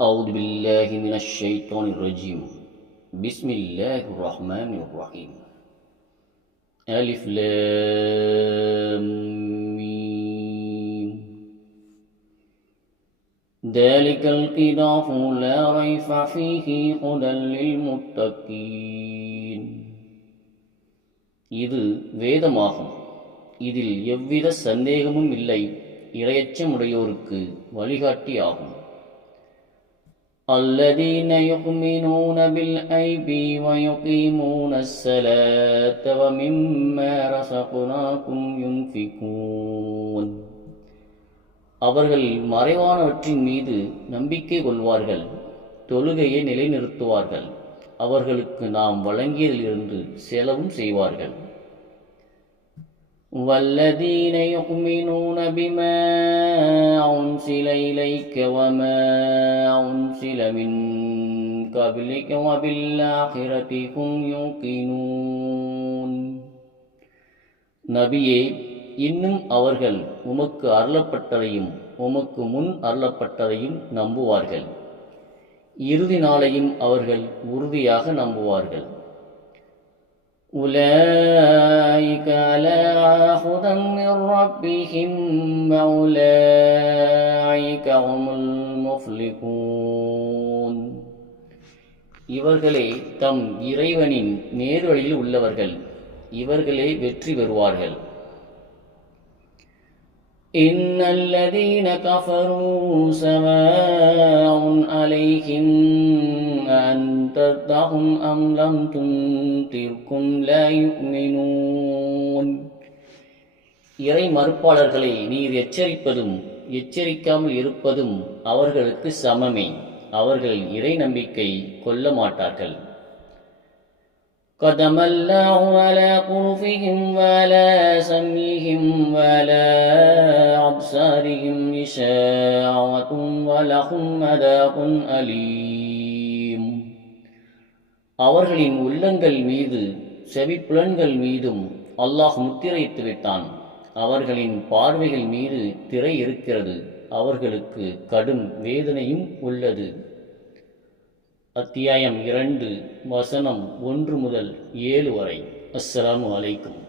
أعوذ بالله من الشيطان الرجيم. بسم الله الرحمن الرحيم. ألف لام ميم. ذلك الكتاب لا ريب فيه هدى للمتقين. இது வேதமாகும், இதில் எவ்வித சந்தேகமும் இல்லை, இரையச்சமுடையோருக்கு வழிகாட்டியாகும். الذين يؤمنون بالغيب ويقيمون الصلاة ومما رزقناهم ينفقون. அவர்கள் மறைவானவற்றின் மீது நம்பிக்கை கொள்வார்கள், தொழுகையை நிலைநிறுத்துவார்கள், அவர்களுக்கு நாம் வழங்கியதிலிருந்து செலவும் செய்வார்கள். والذين يؤمنون بما أنزل إليك وما أنزل من قبلك وبالآخرة هم يوقنون. நபியே, இன்னும் அவர்கள் உமக்கு அருளப்பட்டதையும் உமக்கு முன் அருளப்பட்டதையும் நம்புவார்கள், இறுதி நாளையும் அவர்கள் உறுதியாக நம்புவார்கள். أولئك على هدى من ربهم وأولئك هم المفلحون. இவர்களே தம் இறைவனின் நேர்வழியில் உள்ளவர்கள், இவர்களே வெற்றி பெறுவார்கள். إن الذين كفروا سواء عليهم أنذرتهم أم لم تنذرهم لا يؤمنون. இறை மறுப்பாளர்களை நீர் எச்சரிப்பதும் எச்சரிக்காமல் இருப்பதும் அவர்களுக்கு சமமே, அவர்கள் இறை நம்பிக்கை கொள்ள மாட்டார்கள். قدم الله على قلوبهم وعلى سمعهم وعلى أبصارهم غشاوة ولهم عذاب أليم. அவர்களின் உள்ளங்கள் மீது செவிப்புலன்கள் மீதும் அல்லாஹ் முத்திரையிட்டு விட்டான். அவர்களின் பார்வைகள் மீது திரை இருக்கிறது, அவர்களுக்கு கடும் வேதனையும் உள்ளது. அத்தியாயம் 2 வசனம் 1 முதல் 7 வரை. அஸ்ஸலாமு அலைக்கும்.